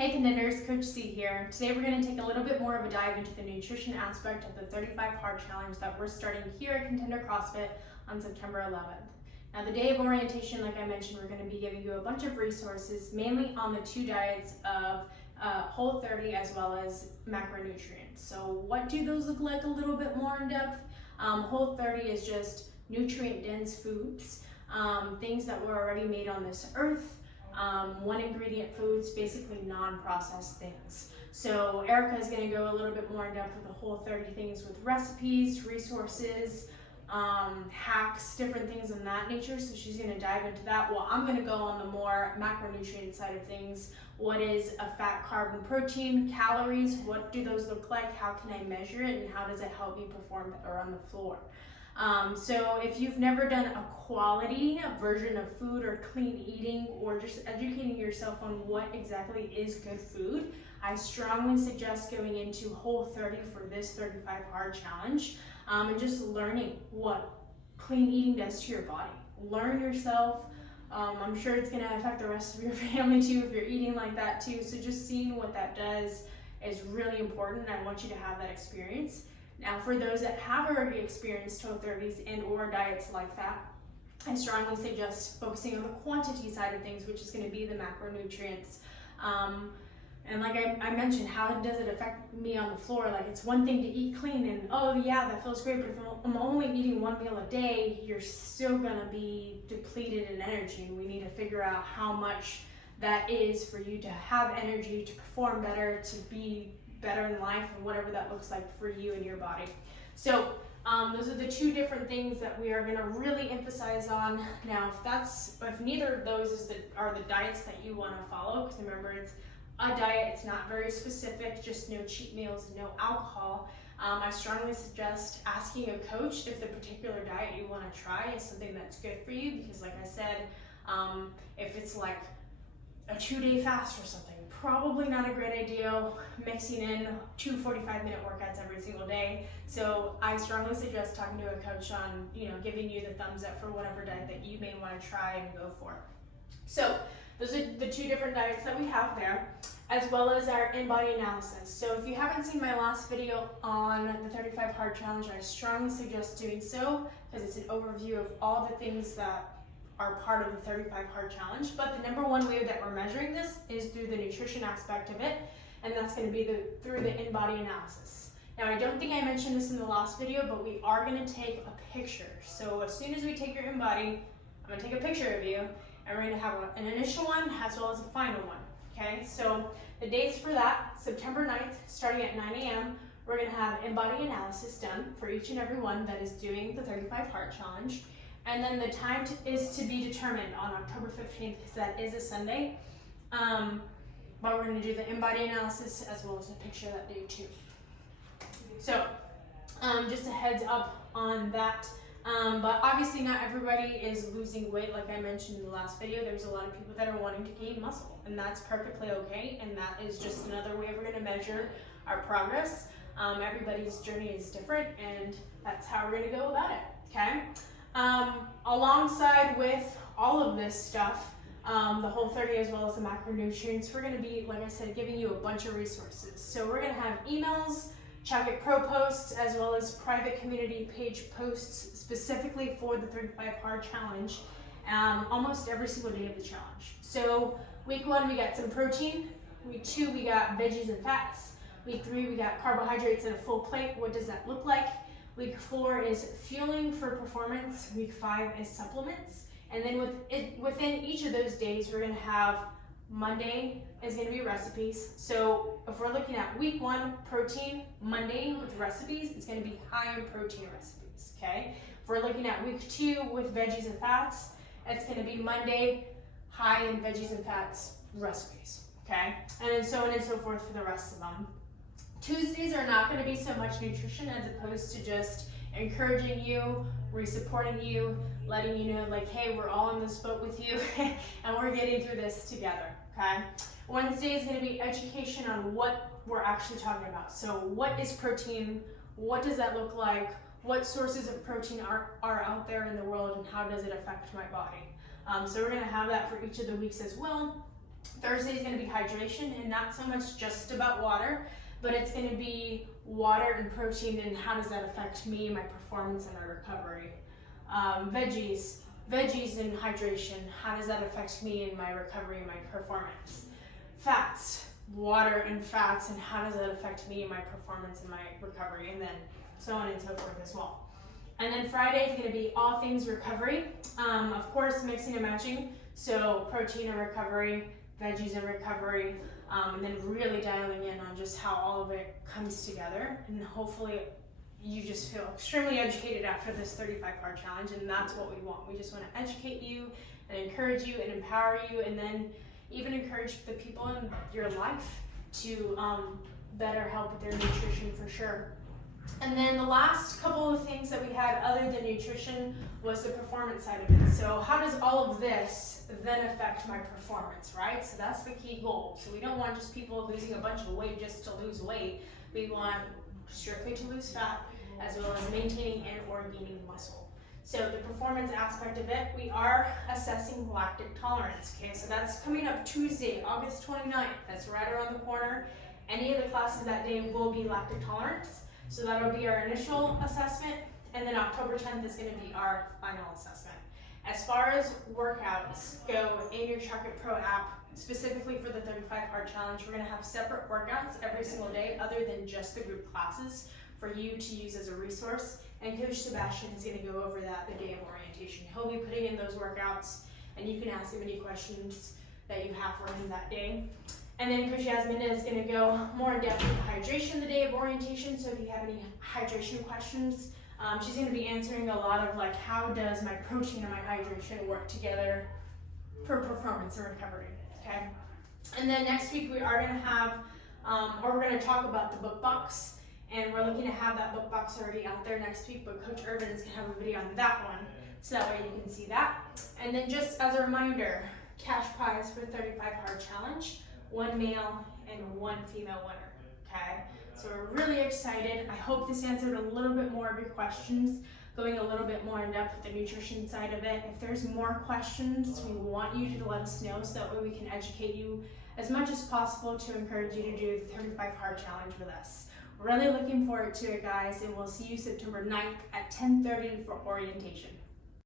Hey contenders, Coach C here. Today we're going to take a little bit more of a dive into the nutrition aspect of the 35 Hard Challenge that we're starting here at Contender CrossFit on September 11th. Now the day of orientation, like I mentioned, we're going to be giving you a bunch of resources, mainly on the two diets of Whole30 as well as macronutrients. So what do those look like a little bit more in depth? Whole30 is just nutrient dense foods, things that were already made on this earth. One ingredient foods, basically non-processed things. So Erica is going to go a little bit more in depth with the Whole30 things with recipes, resources, hacks, different things of that nature. So she's going to dive into that. Well, I'm going to go on the more macronutrient side of things. What is a fat, carb, and protein, calories? What do those look like? How can I measure it? And how does it help me perform better on the floor? So if you've never done a quality version of food or clean eating or just educating yourself on what exactly is good food, I strongly suggest going into Whole30 for this 35 Hard Challenge and just learning what clean eating does to your body. Learn yourself. I'm sure it's going to affect the rest of your family too if you're eating like that too. So just seeing what that does is really important. I want you to have that experience. Now, for those that have already experienced Whole30s and or diets like that, I strongly suggest focusing on the quantity side of things, which is going to be the macronutrients. And like I mentioned, how does it affect me on the floor? Like, it's one thing to eat clean and, oh yeah, that feels great, but if I'm only eating one meal a day, you're still going to be depleted in energy, and we need to figure out how much that is for you to have energy, to perform better, to be better in life, and whatever that looks like for you and your body. So those are the two different things that we are going to really emphasize on. Now, if neither of those are the diets that you want to follow, because remember, it's a diet, it's not very specific, just no cheat meals, no alcohol. I strongly suggest asking a coach if the particular diet you want to try is something that's good for you, because like I said, if it's like a 2-day fast or something, probably not a great idea mixing in 2 45-minute workouts every single day. So I strongly suggest talking to a coach on, giving you the thumbs up for whatever diet that you may want to try and go for. So those are the two different diets that we have there, as well as our in-body analysis. So if you haven't seen my last video on the 35 Hard Challenge, I strongly suggest doing so, because it's an overview of all the things that are part of the 35 Hard Challenge. But the number one way that we're measuring this is through the nutrition aspect of it, and that's going to be through the in-body analysis. Now, I don't think I mentioned this in the last video, but we are going to take a picture. So as soon as we take your in-body, I'm going to take a picture of you, and we're going to have an initial one as well as a final one. Okay, so the dates for that, September 9th, starting at 9 a.m., we're going to have in-body analysis done for each and every one that is doing the 35 Hard Challenge. And then the time is to be determined on October 15th, because that is a Sunday. But we're going to do the in-body analysis as well as a picture that day too. So just a heads up on that. But obviously not everybody is losing weight. Like I mentioned in the last video, there's a lot of people that are wanting to gain muscle, and that's perfectly okay. And that is just another way we're going to measure our progress. Everybody's journey is different, and that's how we're going to go about it. Okay. Alongside with all of this stuff, the Whole30 as well as the macronutrients, we're going to be, like I said, giving you a bunch of resources. So we're going to have emails, Chat Get Pro posts, as well as private community page posts specifically for the 35 Hard Challenge, almost every single day of the challenge. So week 1, we got some protein. Week 2, we got veggies and fats. Week 3, we got carbohydrates in a full plate. What does that look like? Week 4 is fueling for performance. Week 5 is supplements. And then within each of those days, we're going to have Monday is going to be recipes. So if we're looking at week 1, protein, Monday with recipes, it's going to be high in protein recipes. Okay. If we're looking at week 2 with veggies and fats, it's going to be Monday, high in veggies and fats recipes. Okay. And then so on and so forth for the rest of them. Tuesdays are not going to be so much nutrition as opposed to just encouraging you, re-supporting you, letting you know like, hey, we're all in this boat with you and we're getting through this together, okay? Wednesday is going to be education on what we're actually talking about. So what is protein? What does that look like? What sources of protein are out there in the world, and how does it affect my body? So we're going to have that for each of the weeks as well. Thursday is going to be hydration, and not so much just about water, but it's going to be water and protein and how does that affect me, my performance, and my recovery. Veggies and hydration, how does that affect me and my recovery and my performance. Fats, water and fats, and how does that affect me and my performance and my recovery, and then so on and so forth as well. And then Friday is going to be all things recovery. Of course, mixing and matching, so protein and recovery, veggies and recovery, and then really dialing in on just how all of it comes together. And hopefully you just feel extremely educated after this 35 hard challenge, and that's what we want. We just want to educate you and encourage you and empower you, and then even encourage the people in your life to better help with their nutrition for sure. And then the last couple of things that we had other than nutrition was the performance side of it. So how does all of this then affect my performance, right? So that's the key goal. So we don't want just people losing a bunch of weight just to lose weight. We want strictly to lose fat, as well as maintaining and or gaining muscle. So the performance aspect of it, we are assessing lactic tolerance. Okay, so that's coming up Tuesday, August 29th. That's right around the corner. Any of the classes that day will be lactic tolerance. So that'll be our initial assessment, and then October 10th is going to be our final assessment. As far as workouts go in your Chalk It Pro app, specifically for the 35 hard challenge, we're going to have separate workouts every single day other than just the group classes for you to use as a resource. And Coach Sebastian is going to go over that the day of orientation. He'll be putting in those workouts, and you can ask him any questions that you have for him that day. And then Coach Yasmin is going to go more in depth with hydration the day of orientation. So if you have any hydration questions, she's going to be answering a lot of like, how does my protein and my hydration work together for performance and recovery, okay? And then next week we are going to have, or we're going to talk about the book box, and we're looking to have that book box already out there next week, but Coach Irvin is going to have a video on that one, so that way you can see that. And then just as a reminder, cash prize for 35 hard challenge, 1 male and 1 female winner, okay? So we're really excited. I hope this answered a little bit more of your questions, going a little bit more in depth with the nutrition side of it. If there's more questions, we want you to let us know so that way we can educate you as much as possible to encourage you to do the 35 hard challenge with us. Really looking forward to it, guys, and we'll see you September 9th at 10:30 for orientation.